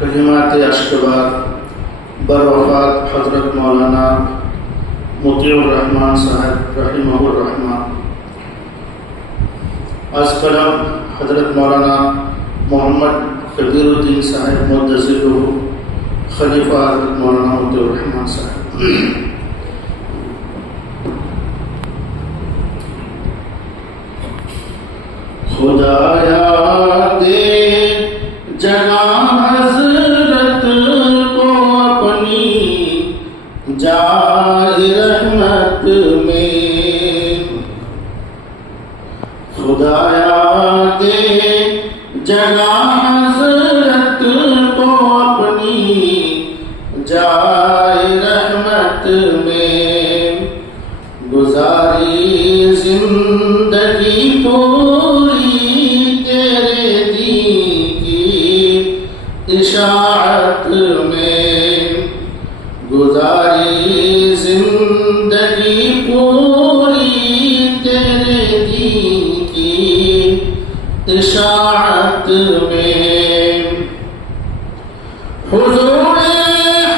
کلمات اشکبار بروفات حضرت مولانا مطیع الرحمن صاحب رحمہ الرحمن، از قلم حضرت مولانا محمد کبیر الدین صاحب مدظر خلیفہ حضرت مولانا مطیع الرحمن صاحب۔ خدایا دے جگہ حضرت کو اپنی جائے رحمت میں، خدایا دے جگہ حضرت کو اپنی جائے رحمت میں، گزاری زندگی پوری تیرے دین کی اشاعت میں، گزاری زندگی پوری تیرے دین کی اشاعت میں، حضور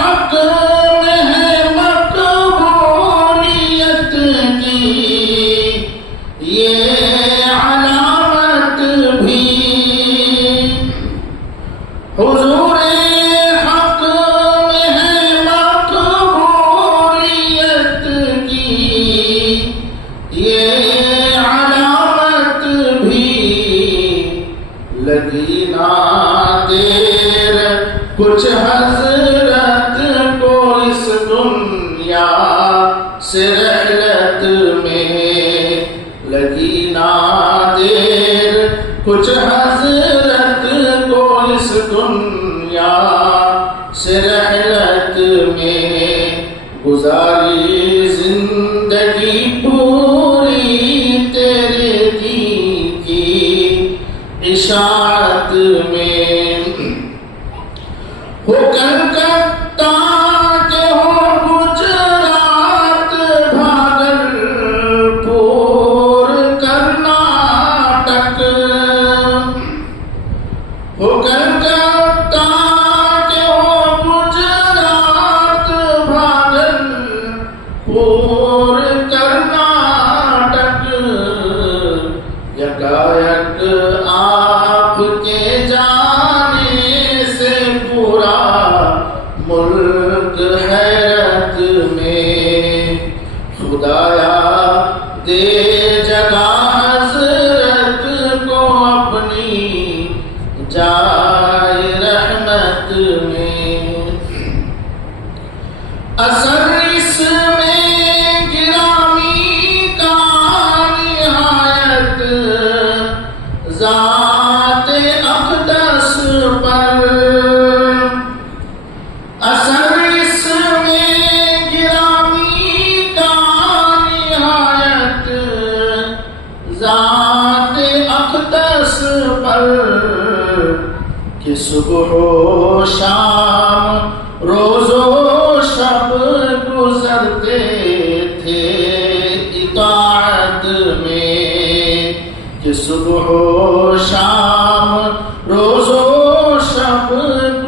حق میں ہے مقبولیت کی یہ علامت بھی، حضور حق میں ہے مقبولیت کی یہ علامت بھی، لگی نہ دیر کچھ حضرت کو اس دنیا سے رحلت میں، لگی نہ دیر کچھ حضرت کو اس دنیا سے رحلت میں، گزاری زندگی پوری تیرے دین کی اشاعت میں، ہو کلکتہ کے ہو گجرات بھاگلپور کرناٹک، ہو کلکتہ کے ہو گجرات بھاگلپور کرناٹک، یکایک آپ کے جانے سے پورا ملک حیرت میں، خدایا دے جگہ حضرت کو اپنی جائے رحمت میں، اثر اس میں گرامی کا نہایت ذات اقدس پر، اثر اس میں گرامی کا نہایت ذات اقدس پر، کہ صبح و شام روز و شب گزرتے تھے اطاعت میں، کہ صبح و شام روز و شب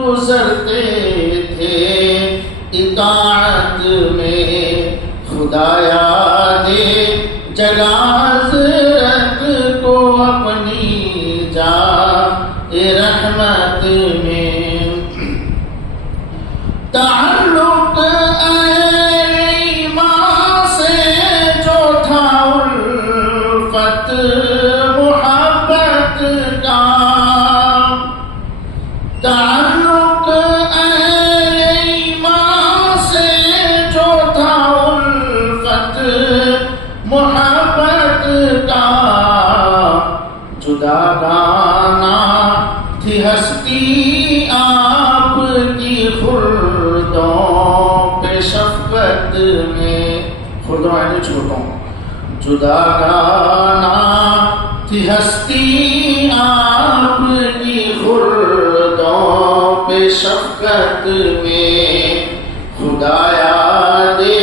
گزرتے تھے اطاعت میں، خدایا دے جگہ حضرت کو اپنی جائے رحمت میں، تعلق اہل ایمان سے جو تھا الفت محبت کا، تعلق اہل ایمان سے جو تھا الفت محبت کا، جداگانہ تھی ہستی آپ کی خردوں پہ شفقت میں، خردوں آئے چھوٹوں، جداگانہ تھی ہستی آپ کی خردوں پہ شفقت میں، خدایا دے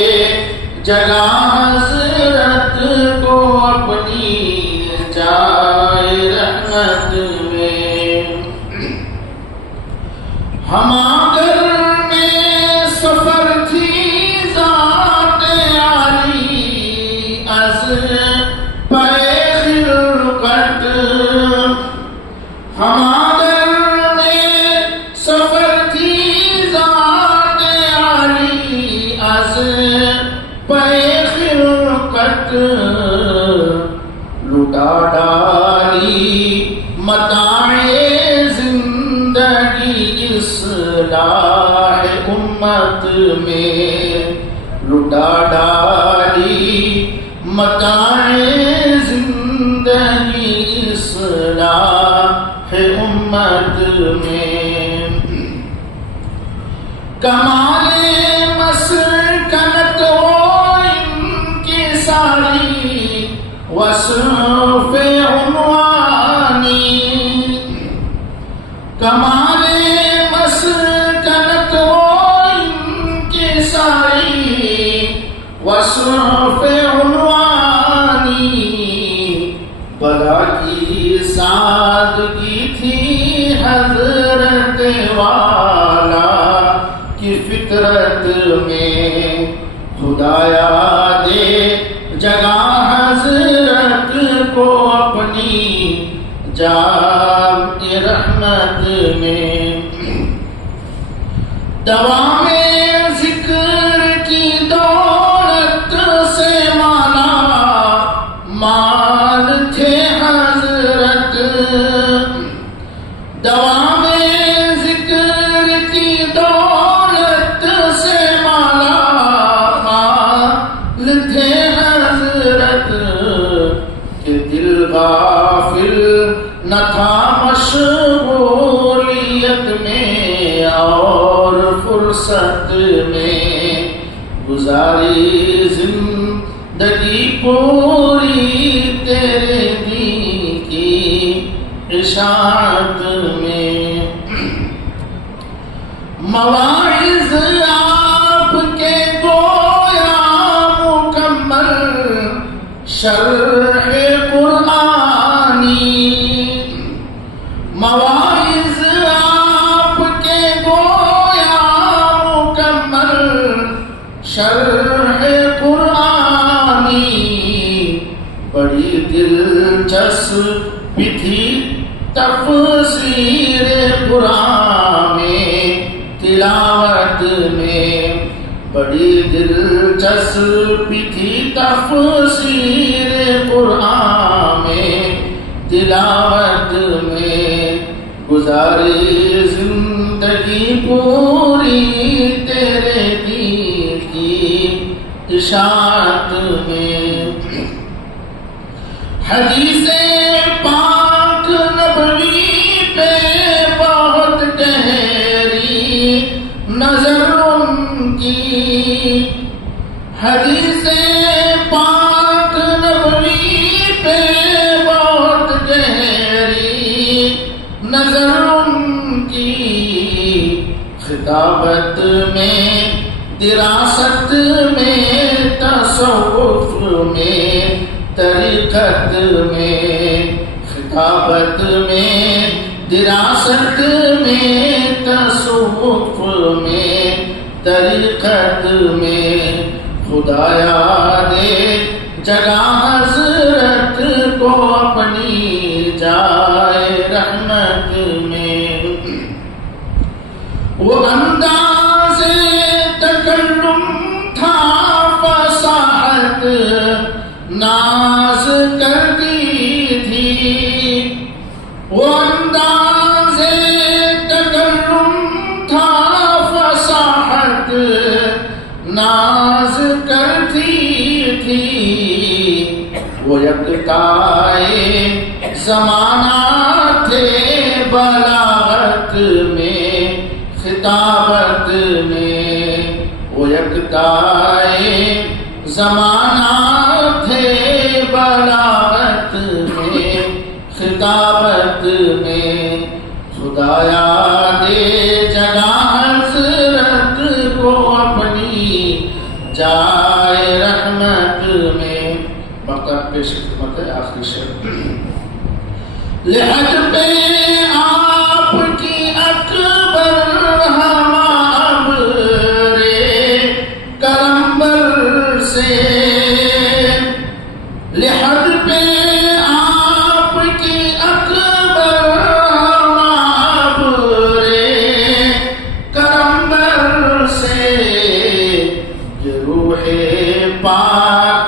جگہ حضرت کو اپنی جائے ڈالی متاع زندگی اصلاح امت میں، لٹا ڈالی متاع زندگی اصلاح امت میں، کمال مسکنت و انکساری وصف عنوانی، کمال مسکنت و انکساری وصف عنوانی، بلا کی سادگی تھی حضرت والا کی فطرت میں، خدایا دے جگہ حضرت کو اپنی جام رحمت میں، دوام ذکر کی دولت سے مالا مال تھے حضرت، دوام ذکر کی دولت سے مالا مال تھے حضرت، کہ دل غافل نہ تھا مشغولیت میں اور فرصت میں، گزاری زندگی پوری تیرے دین کی اشاعت میں، مواعظ آپ کے گویا مکمل شرح قرآنی، مواعظ آپ کے گویا مکمل شرح قرآنی، بڑی دلچسپ تھی تفسیر قرآن میں تلاوت میں، بڑی دلچسپ تھی تفسیر قرآن میں تلاوت میں، گزاری زندگی پوری تیرے دین کی اشاعت میں، حدیث پاک نبوی پہ بہت گہری نظر ان کی، حدیث پاک نبوی پہ بہت گہری نظر ان کی، خطابت میں دراست میں تصوف میں طریقت میں، خطابت میں دراست میں تصوف میں طریقت میں، خدایا دے جگہ حضرت کو اپنی جائے رحمت میں، وہ انداز تکلم تھا فصاحت ناز کرتی تھی، وہ انداز تکلم تھا فصاحت ناز کرتی تھی، وہ یکتائے زمانہ تھے بلاغت میں خطابت میں، وہ یکتائے زمانہ تھے بلاغت میں خطابت میں، خدایا دے جگہ حضرت کو اپنی جائے رحمت میں، مقام پیش خدمت ہے آخری شعر، لحد پہ آپ کی اکبر ہمارے کرمبر سے، لحد پہ آپ کی اکبر ہمارے کرمبر سے، یہ روح پاک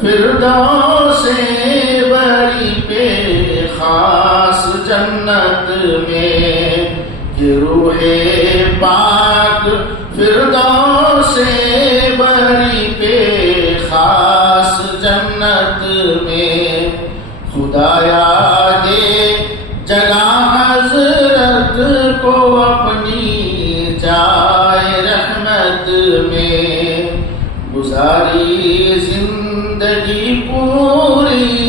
فردوس بڑی پہ میں کہ روح پاک فردوس بری پہ خاص جنت میں خدایا دے جگہ حضرت کو اپنی جائے رحمت میں گزاری زندگی پوری